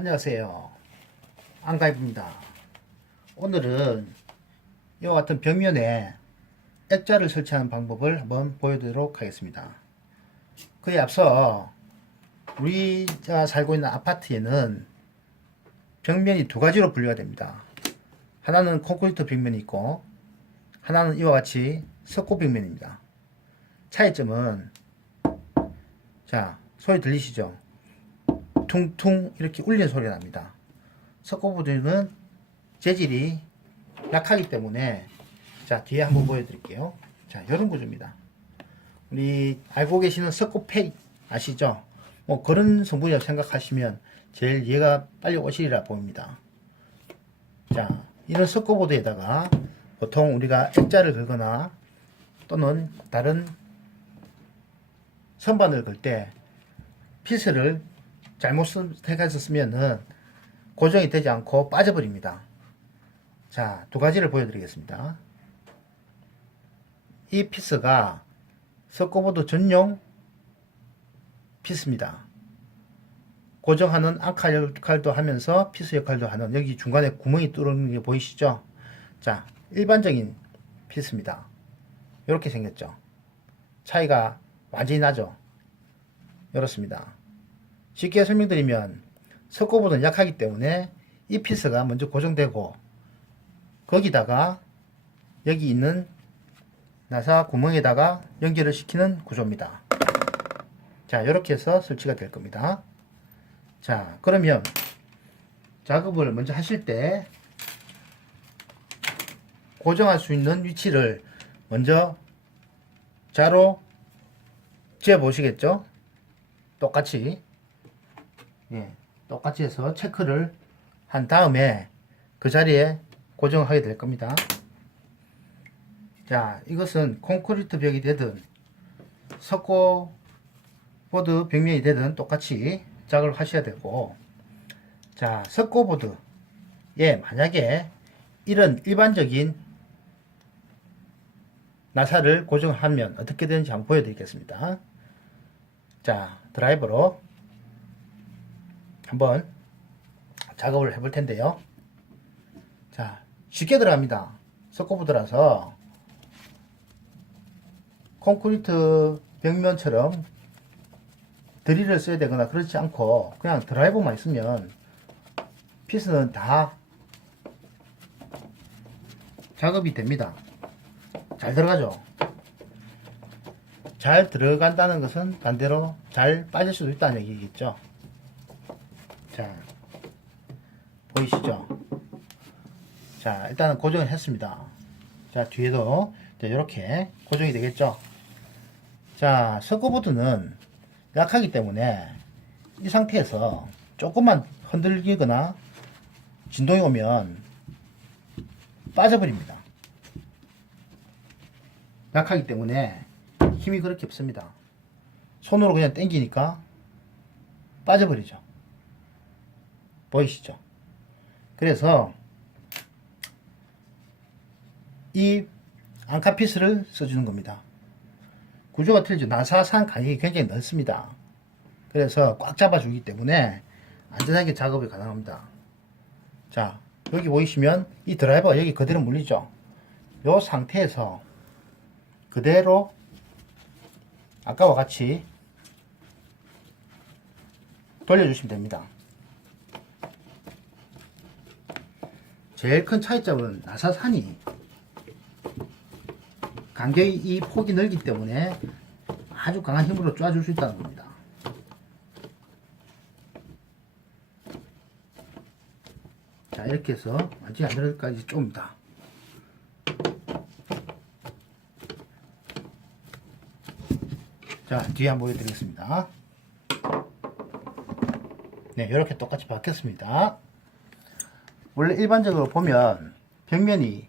안녕하세요. 안가입니다. 오늘은 이와 같은 벽면에 액자를 설치하는 방법을 한번 보여드리도록 하겠습니다. 그에 앞서 우리가 살고 있는 아파트에는 벽면이 두 가지로 분류가 됩니다. 하나는 콘크리트 벽면이 있고 하나는 이와 같이 석고 벽면입니다. 차이점은 자, 소리 들리시죠? 퉁퉁 이렇게 울리는 소리가 납니다. 석고보드는 재질이 약하기 때문에 자, 뒤에 한번 보여드릴게요. 자, 이런 구조입니다. 우리 알고 계시는 석고팩 아시죠? 뭐 그런 성분이라고 생각하시면 제일 이해가 빨리 오시리라 보입니다. 자, 이런 석고보드에다가 보통 우리가 액자를 걸거나 또는 다른 선반을 걸 때 피스를 잘못 선택해서 쓰면은 고정이 되지 않고 빠져버립니다. 자, 두 가지를 보여드리겠습니다. 이 피스가 석고보드 전용 피스입니다. 고정하는 앙카 역할도 하면서 피스 역할도 하는, 여기 중간에 구멍이 뚫는 게 보이시죠? 자, 일반적인 피스입니다. 이렇게 생겼죠. 차이가 완전히 나죠. 이렇습니다. 쉽게 설명드리면 석고보드는 약하기 때문에 이 피스가 먼저 고정되고 거기다가 여기 있는 나사 구멍에다가 연결을 시키는 구조입니다. 자, 이렇게 해서 설치가 될 겁니다. 자, 그러면 작업을 먼저 하실 때 고정할 수 있는 위치를 먼저 자로 재어 보시겠죠? 똑같이 똑같이 해서 체크를 한 다음에 그 자리에 고정하게 될 겁니다. 자, 이것은 콘크리트 벽이 되든 석고보드 벽면이 되든 똑같이 작업을 하셔야 되고, 자, 석고보드에 만약에 이런 일반적인 나사를 고정하면 어떻게 되는지 한번 보여드리겠습니다. 자, 드라이버로 한번 작업을 해볼 텐데요. 자, 쉽게 들어갑니다. 석고보드라서 콘크리트 벽면처럼 드릴을 써야 되거나 그렇지 않고 그냥 드라이버만 있으면 피스는 다 작업이 됩니다. 잘 들어가죠. 잘 들어간다는 것은 반대로 잘 빠질 수도 있다는 얘기겠죠. 자, 보이시죠? 자, 일단은 고정을 했습니다. 자, 뒤에도 이렇게 고정이 되겠죠. 자, 석고보드는 약하기 때문에 이 상태에서 조금만 흔들리거나 진동이 오면 빠져버립니다. 약하기 때문에 힘이 그렇게 없습니다. 손으로 그냥 당기니까 빠져버리죠. 보이시죠? 그래서 이 앙카피스를 써주는 겁니다. 구조가 틀리죠. 나사산 간격이 굉장히 넓습니다. 그래서 꽉 잡아주기 때문에 안전하게 작업이 가능합니다. 자, 여기 보이시면 이 드라이버가 여기 그대로 물리죠. 이 상태에서 그대로 아까와 같이 돌려주시면 됩니다. 제일 큰 차이점은 나사산이 간격이 이 폭이 넓기 때문에 아주 강한 힘으로 쏴줄 수 있다는 겁니다. 자, 이렇게 해서 아직 안 들어까지 좁니다. 자, 뒤에 한번 보여드리겠습니다. 네, 이렇게 똑같이 박혔습니다. 원래 일반적으로 보면 벽면이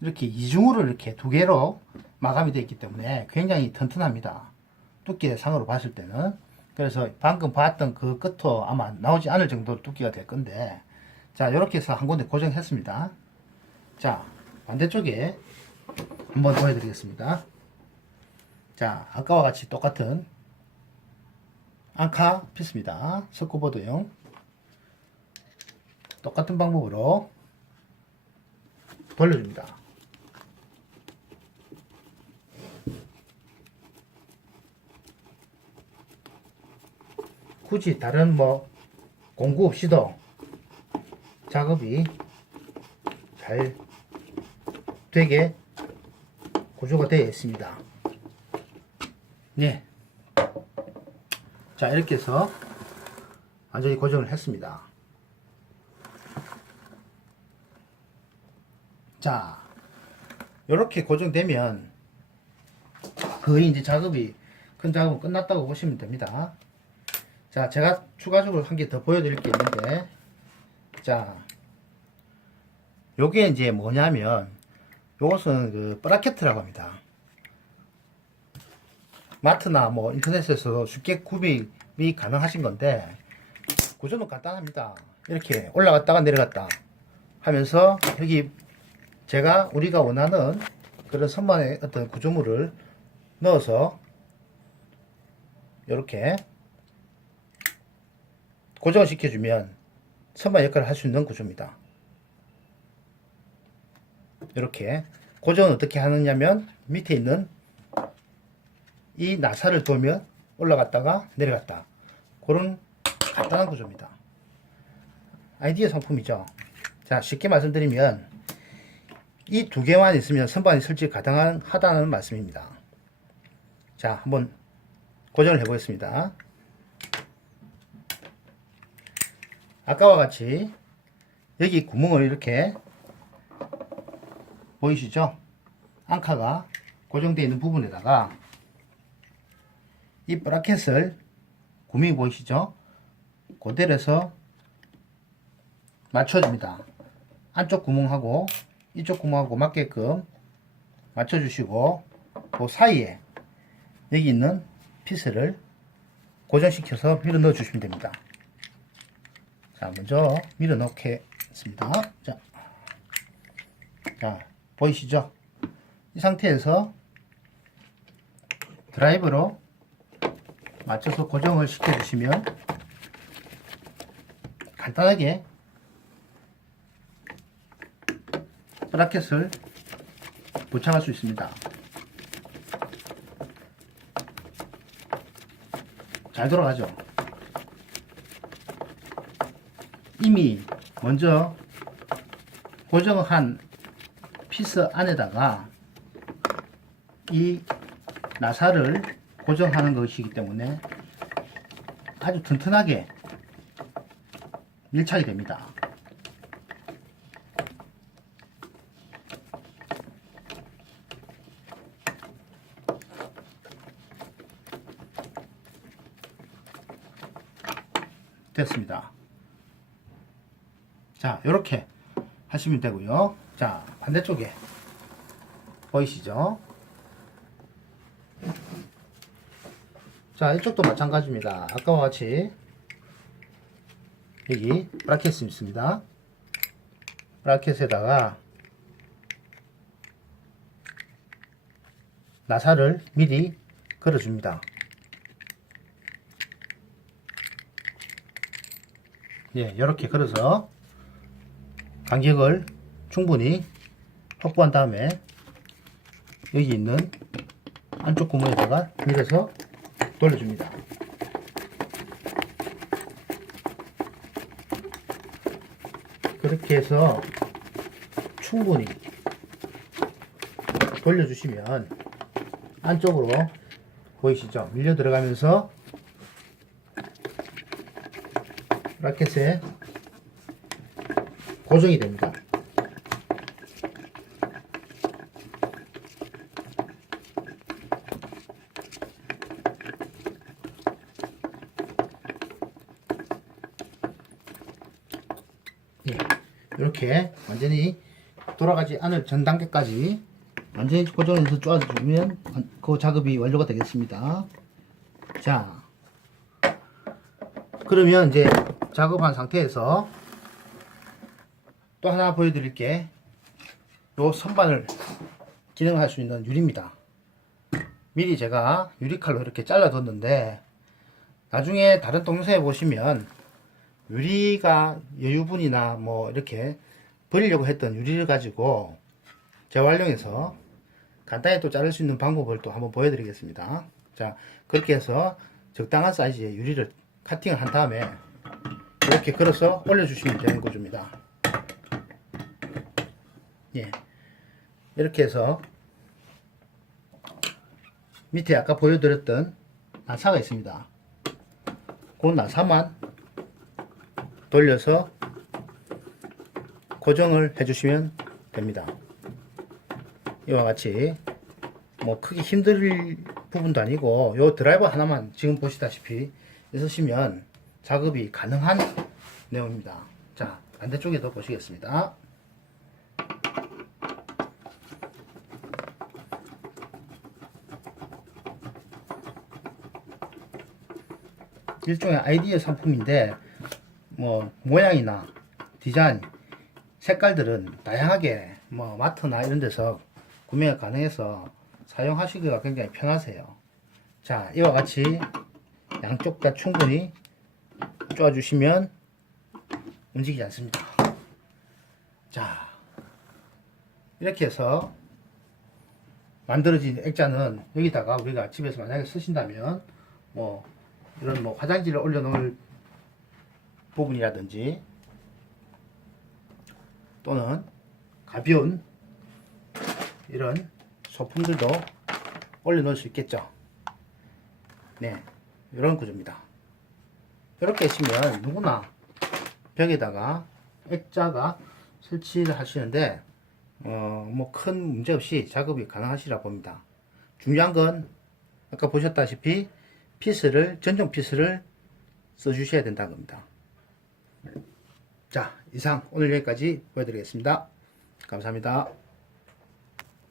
이렇게 이중으로 이렇게 두 개로 마감이 되어 있기 때문에 굉장히 튼튼합니다. 두께 상으로 봤을 때는. 그래서 방금 봤던 그 끝도 아마 나오지 않을 정도로 두께가 될 건데, 자, 이렇게 해서 한 군데 고정했습니다. 자, 반대쪽에 한번 보여드리겠습니다. 자, 아까와 같이 똑같은 앙카 피스입니다. 석고보드용. 똑같은 방법으로 돌려줍니다. 굳이 다른 뭐 공구 없이도 작업이 잘 되게 구조가 되어 있습니다. 네. 자, 이렇게 해서 완전히 고정을 했습니다. 자, 이렇게 고정되면 거의 이제 큰 작업은 끝났다고 보시면 됩니다. 자, 제가 추가적으로 한 개 더 보여드릴 게 있는데, 자, 요게 이제 뭐냐면, 요것은 그 브라켓이라고 합니다. 마트나 뭐 인터넷에서 쉽게 구입이 가능하신 건데, 구조는 간단합니다. 이렇게 올라갔다가 내려갔다 하면서, 여기 우리가 원하는 그런 선반의 어떤 구조물을 넣어서, 이렇게 고정을 시켜주면 선반 역할을 할 수 있는 구조입니다. 이렇게 고정은 어떻게 하느냐면 밑에 있는 이 나사를 돌면 올라갔다가 내려갔다, 그런 간단한 구조입니다. 아이디어 상품이죠. 자, 쉽게 말씀드리면 이 두 개만 있으면 선반이 설치 가능하다는 말씀입니다. 자, 한번 고정을 해 보겠습니다. 아까와 같이 여기 구멍을 이렇게 보이시죠? 앙카가 고정되어 있는 부분에다가 이 브라켓을, 구멍이 보이시죠? 그대로 해서 맞춰줍니다. 안쪽 구멍하고 이쪽 구멍하고 맞게끔 맞춰주시고, 그 사이에 여기 있는 피스를 고정시켜서 밀어 넣어 주시면 됩니다. 자, 먼저 밀어 넣겠습니다. 자, 보이시죠? 이 상태에서 드라이버로 맞춰서 고정을 시켜주시면 간단하게 브라켓을 부착할 수 있습니다. 잘 돌아가죠? 이미 먼저 고정한 피스 안에다가 이 나사를 고정하는 것이기 때문에 아주 튼튼하게 밀착이 됩니다. 됐습니다. 자, 이렇게 하시면 되고요. 자, 반대쪽에 보이시죠? 자, 이쪽도 마찬가지입니다. 아까와 같이 여기 브라켓이 있습니다. 브라켓에다가 나사를 미리 걸어줍니다. 예, 이렇게 걸어서 간격을 충분히 확보한 다음에 여기 있는 안쪽 구멍에다가 밀어서 돌려줍니다. 그렇게 해서 충분히 돌려주시면 안쪽으로 보이시죠? 밀려 들어가면서 라켓에 고정이 됩니다. 예, 이렇게 완전히 돌아가지 않을 전 단계까지 완전히 고정해서 쪼아주면 그 작업이 완료가 되겠습니다. 자, 그러면 이제 작업한 상태에서 또 하나 보여드릴게. 요 선반을 기능할 수 있는 유리입니다. 미리 제가 유리칼로 이렇게 잘라뒀는데 나중에 다른 동영상에 보시면 유리가 여유분이나 뭐 이렇게 버리려고 했던 유리를 가지고 재활용해서 간단히 또 자를 수 있는 방법을 또 한번 보여드리겠습니다. 자, 그렇게 해서 적당한 사이즈의 유리를 카팅을 한 다음에 이렇게 걸어서 올려주시면 되는 구조입니다. 예, 이렇게 해서 밑에 아까 보여드렸던 나사가 있습니다. 그 나사만 돌려서 고정을 해주시면 됩니다. 이와 같이 뭐 크게 힘들 부분도 아니고 요 드라이버 하나만 지금 보시다시피 있으시면 작업이 가능한 내용입니다. 자, 반대쪽에도 보시겠습니다. 일종의 아이디어 상품인데 뭐 모양이나 디자인, 색깔들은 다양하게 뭐 마트나 이런 데서 구매가 가능해서 사용하시기가 굉장히 편하세요. 자, 이와 같이 양쪽 다 충분히 쪼아주시면 움직이지 않습니다. 자, 이렇게 해서 만들어진 액자는 여기다가 우리가 집에서 만약에 쓰신다면 뭐 이런 뭐 화장지를 올려 놓을 부분이라든지 또는 가벼운 이런 소품들도 올려 놓을 수 있겠죠. 네, 이런 구조입니다. 이렇게 하시면 누구나 벽에다가 액자가 설치를 하시는데 뭐 큰 문제 없이 작업이 가능하시라 봅니다. 중요한 건 아까 보셨다시피 피스를, 전용 피스를 써주셔야 된다는 겁니다. 자, 이상 오늘 여기까지 보여드리겠습니다. 감사합니다.